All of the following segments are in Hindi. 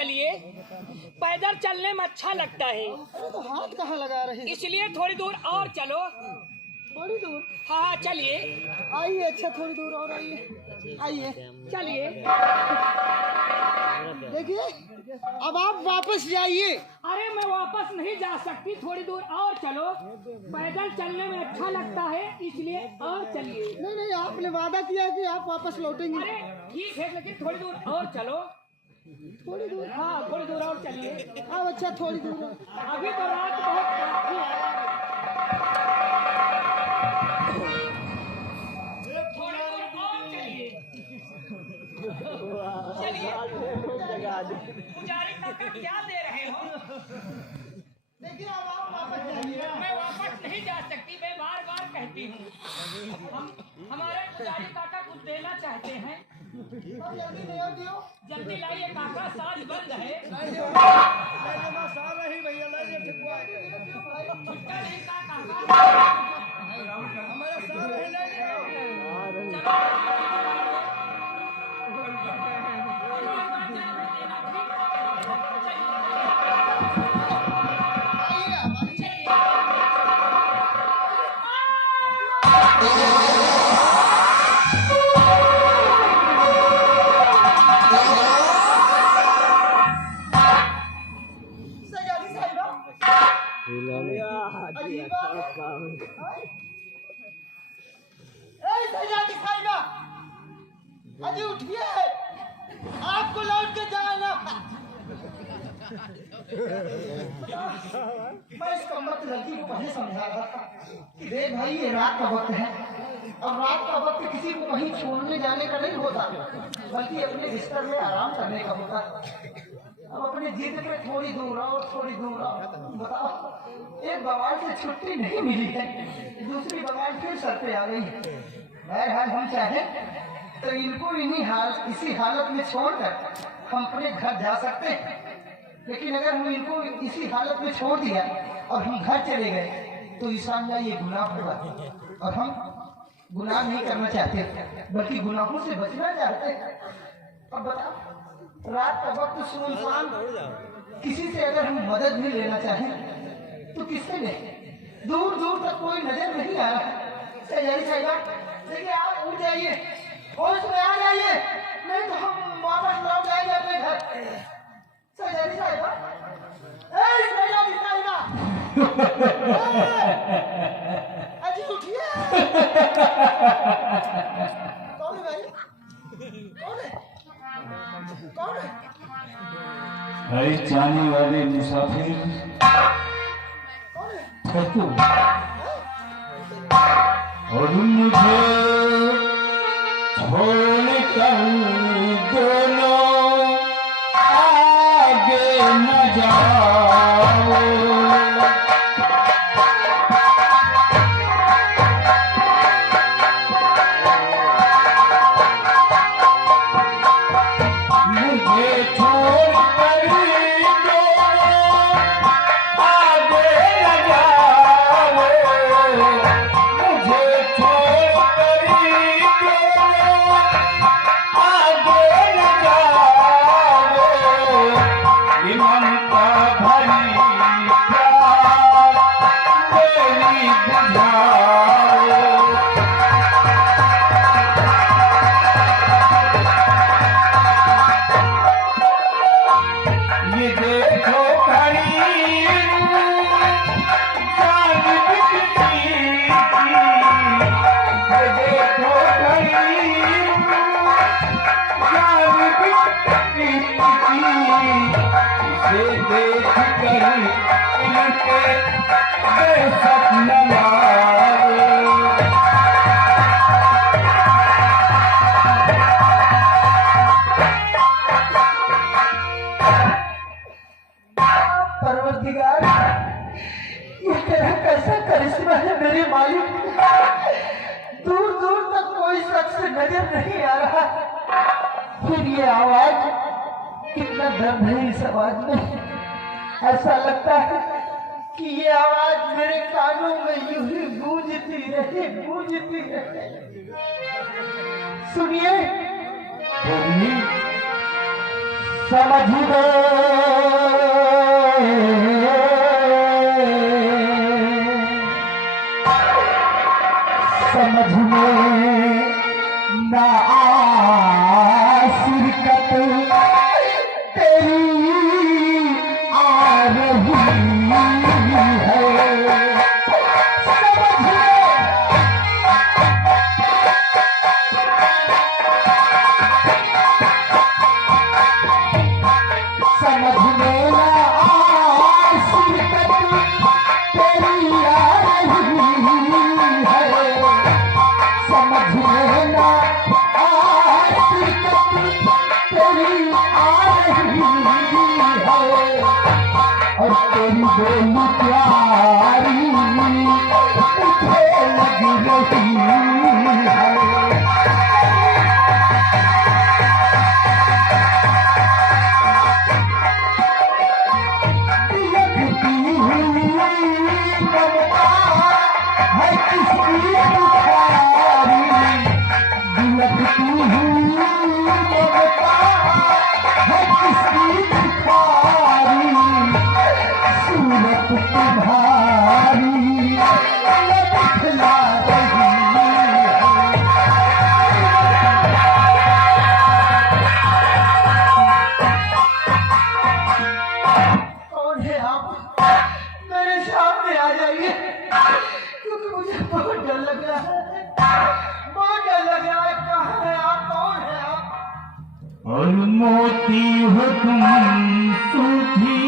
चलिए, पैदल चलने में अच्छा लगता है। अरे तो हाथ कहाँ लगा रहे हैं? इसलिए थोड़ी दूर और चलो। थोड़ी दूर? हाँ हाँ चलिए। आइए, अच्छा थोड़ी दूर और आइए। आइए चलिए। देखिए, अब आप वापस जाइए। अरे मैं वापस नहीं जा सकती, थोड़ी दूर और चलो। पैदल चलने में अच्छा लगता है, इसलिए और चलिए। नहीं नहीं, आपने वादा किया कि आप वापस लौटेंगे। अरे ठीक है, लेकिन थोड़ी दूर और चलो। थोड़ी दूर? हाँ थोड़ी दूर और चलिए। अब अच्छा थोड़ी दूर है। अभी तो रात बहुत काफी है। थोड़ी दूर और चलिए। चलिए। पुजारी काका क्या दे रहे हो? देखिए, अब आप वापस जाइए। मैं वापस नहीं जा सकती, मैं बार बार कहती हूँ। हमारे पुजारी काका कुछ देना चाहते हैं। और जल्दी ले आओ, दियो। जल्दी लाइए काका, साज बंद है। छुट्टा नहीं का काका। सजादी साहिबा, अजीबा। ए सजादी साहिबा, अजी उठिए, आपको लौट के जाना। मैं इस कमबख्त लड़की को पहले समझा रहा था कि देख भाई, ये रात का वक्त है। अब रात का वक्त किसी को कहीं छोड़ने जाने का नहीं होता, बल्कि अपने बिस्तर में आराम करने का होता है। अब अपने जिद पे थोड़ी दूर आओ, थोड़ी दूर आओ। बताओ, एक बवाल से छुट्टी नहीं मिली है, दूसरी बवाल फिर सर पे आ गई है। बहरहाल हम चाहें तो इनको इसी हालत में छोड़कर हम अपने घर जा सकते हैं, लेकिन अगर हम इनको इसी हालत में छोड़ दिया और हम घर चले गए तो इंशाअल्लाह ये गुनाह होगा, और हम गुनाह नहीं करना चाहते, बल्कि गुनाहों से बचना चाहते हैं। अब बताओ, रात का वक्त सुनसान, किसी से अगर हम मदद भी लेना चाहें तो किससे लें? दूर दूर तक कोई नजर नहीं आ रहा है। सजादी साहिबा, देखिए आप उठ जाइए, होश में आ जाइए, नहीं तो हम वापस लौट जाएंगे अपने घर। सजादी साहिबा, ए सजादी साहिबा, अजी उठिए। कौन है भाई? कौन है? कौन है? अरे जाने वाले मुसाफिर कौन है? है तू, और मुझे छोड़कर दोनों आगे न जाओ। मुझे छोड़कर दोनों आगे न जाओ। मुझे छोड़कर दोनों आगे न जाओ। ममता भरी प्यार मेरी बुझाओ। ये देखो खड़ी जान बिकती, ये देखो खड़ी जान बिकती, इसे देख कर इनके बेशक न लाओ। परवरदिगार, ये तेरा कैसा करिश्मा है मेरे मालिक। दूर दूर तक कोई शख्स नजर नहीं आ रहा, फिर ये आवाज, कितना दर्द है इस आवाज में। ऐसा लगता है कि ये आवाज मेरे कानों में यूं ही गूंजती रहे, गूंजती रहे। सुनिए, बोलिए, समझ में ना आ शिरकत तेरी आ रही है। और तेरी बोली प्यारी मुझे लग रही है। लगती हुई ममता है किसकी बुखारी, लगती हुई ममता है किसकी बुखारी, सूरत तुम्हारी दिखला रही है। कौन है आप? मेरे सामने आ जाइए, क्योंकि मुझे बहुत डर लग रहा है, बहुत डर लग रहा है। कहाँ है आप? कौन है आप? और मोती हो तुम सूखी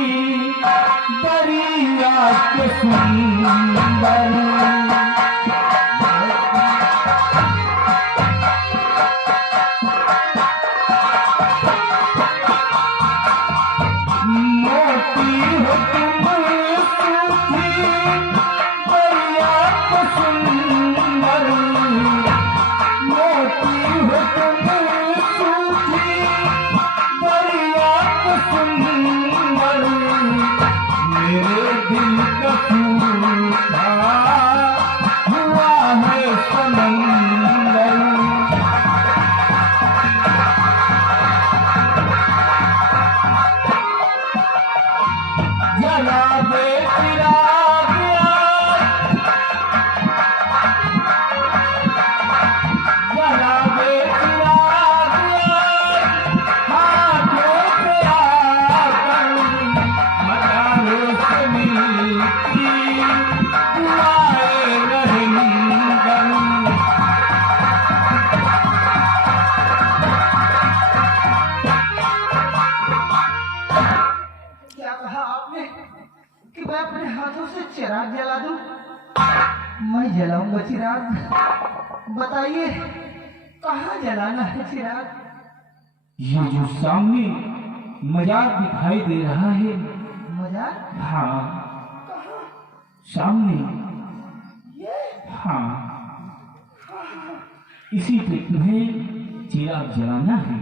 दरिया के सुंदर, मोती हो तुम सूखी दरिया के सुंदर, मोती हो तुम सूखी दरिया के सुंदर, मेरे दिल का टूटा हुआ है समंदर। जला दे चिराग जला दे चिराग हाथों से आकर मचारों से मिलती दुआएं रहेंगी। क्या कहा आपने कि मैं अपने हाथों से चिराग जला दूं? मैं जलाऊंगा चिराग। बताइए कहाँ जलाना है चिराग? ये जो सामने मजार दिखाई दे रहा है, मजार? हाँ कहाँ? सामने, ये? हाँ इसी पे तुम्हें चिराग जलाना है।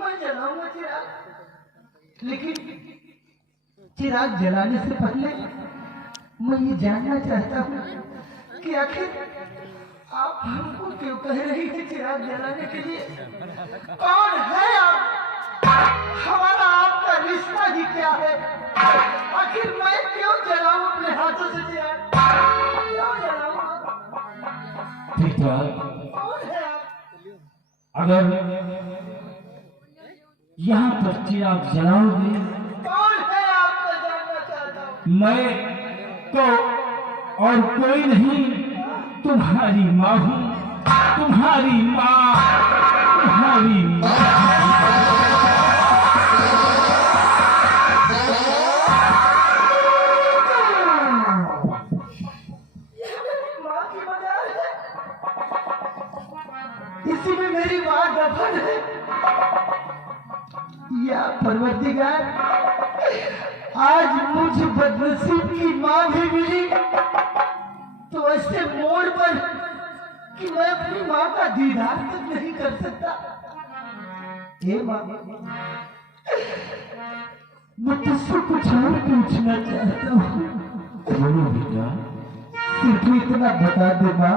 मैं जलाऊंगा चिराग, लेकिन चिराग जलाने से पहले मैं ये जानना चाहता हूँ कि आखिर आप हमको क्यों कह रही थी चिराग जलाने के लिए? कौन है आप? हमारा आपका रिश्ता ही क्या है? आखिर मैं क्यों जलाऊं अपने हाथों से चिराग? क्यों जलाऊं? बेटा, कौन है आप? अगर यहाँ पर चिराग जलाओगे, कौन है आप? मैं जानना चाहता हूँ। मैं तो और कोई नहीं, तुम्हारी माँ हूँ, तुम्हारी माँ, तुम्हारी माँ। माँ की मजार है, इसी में मेरी माँ दफन है। या परवरदिगार, आज मुझ बदनसीब की माँ भी मिली तो ऐसे मोड़ पर कि मैं अपनी माँ का दीदार तक नहीं कर सकता। हे माँ, मैं तुझसे कुछ और पूछना चाहता हूँ। बोलो बेटा। सिर्फ इतना बता दे माँ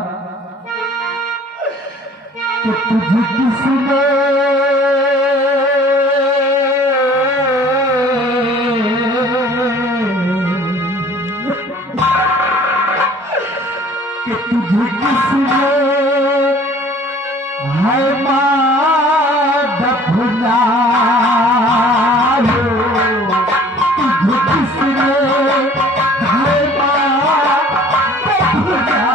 कि तुझे किसने तुझे किसने है माँ दफनायो, तुझे किसने है माँ दफनायो।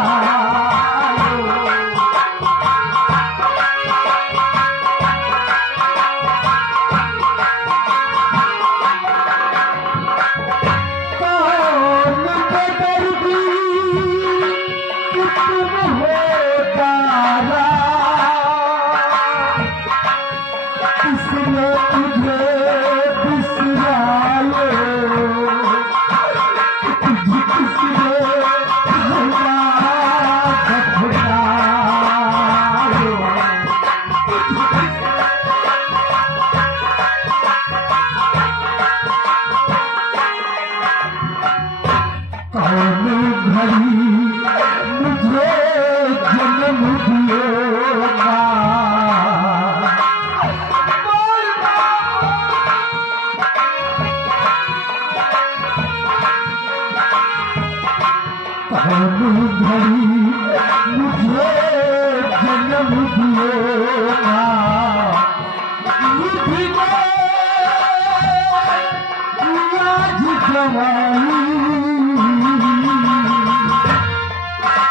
कौन बेदर्दी तुम हो तारा, किसने तुझे बिसरायो, तुझे किसने भुला दफनायो। कौन घड़ी मुझे जन्म दियोगा, कौन घड़ी मुझे जन्म दियोगा। निधि में आज जवानी,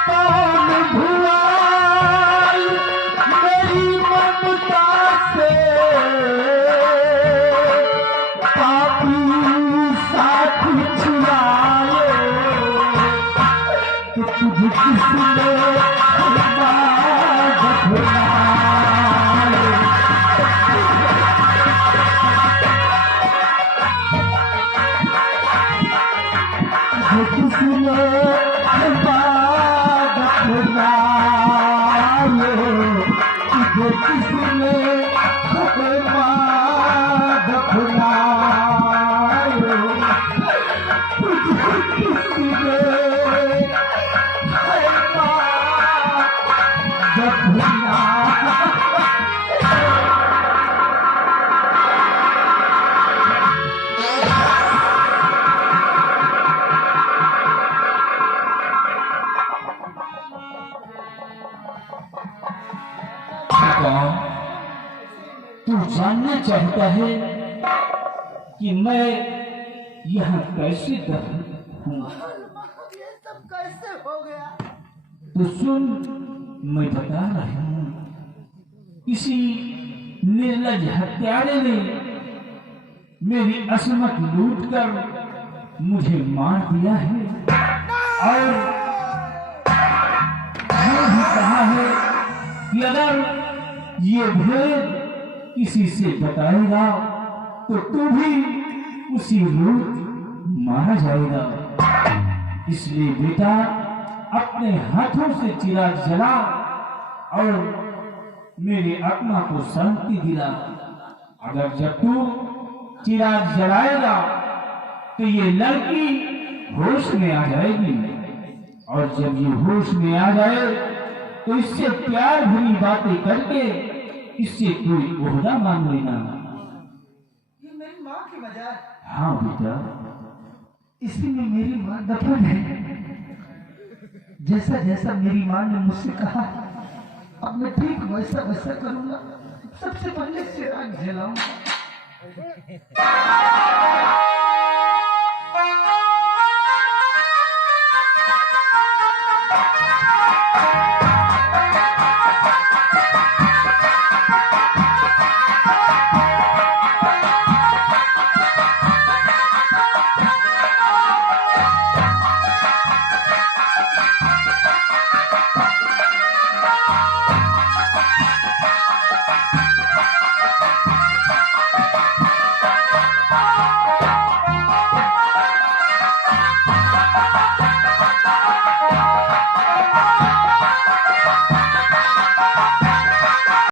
कौन भुलाई मेरी ममता से, पापी साथ छुड़ाए, कि तुझे किसने बर्बाद भुलाए। तुझे किसने बर्बाद भुलाए, तुझे किसने बर्बाद भुलाए, तुझे किसने तू जानना चाहता है कि मैं यहाँ कैसे दफन हूँ, ये सब कैसे हो गया? तो सुन मैं बता रहा हूँ। किसी निर्लज हत्यारे ने मेरी असमत लूट कर मुझे मार दिया है, और ये भी कहा है कि अगर ये भेद किसी से बताएगा तो तू भी उसी रूप मारा जाएगा। इसलिए बेटा अपने हाथों से चिराग जला और मेरे आत्मा को शांति दिला। अगर जब तू चिराग जलाएगा तो ये लड़की होश में आ जाएगी, और जब ये होश में आ जाए तो इससे प्यार भरी बातें करके इससे कोई ओहदा मांग लेना। ये मेरी माँ की वजह है। हाँ बेटा, इसी में मेरी माँ दफन है। जैसा जैसा मेरी माँ ने मुझसे कहा, अब मैं ठीक वैसा वैसा करूंगा। सबसे पहले चिराग जलाऊंगा।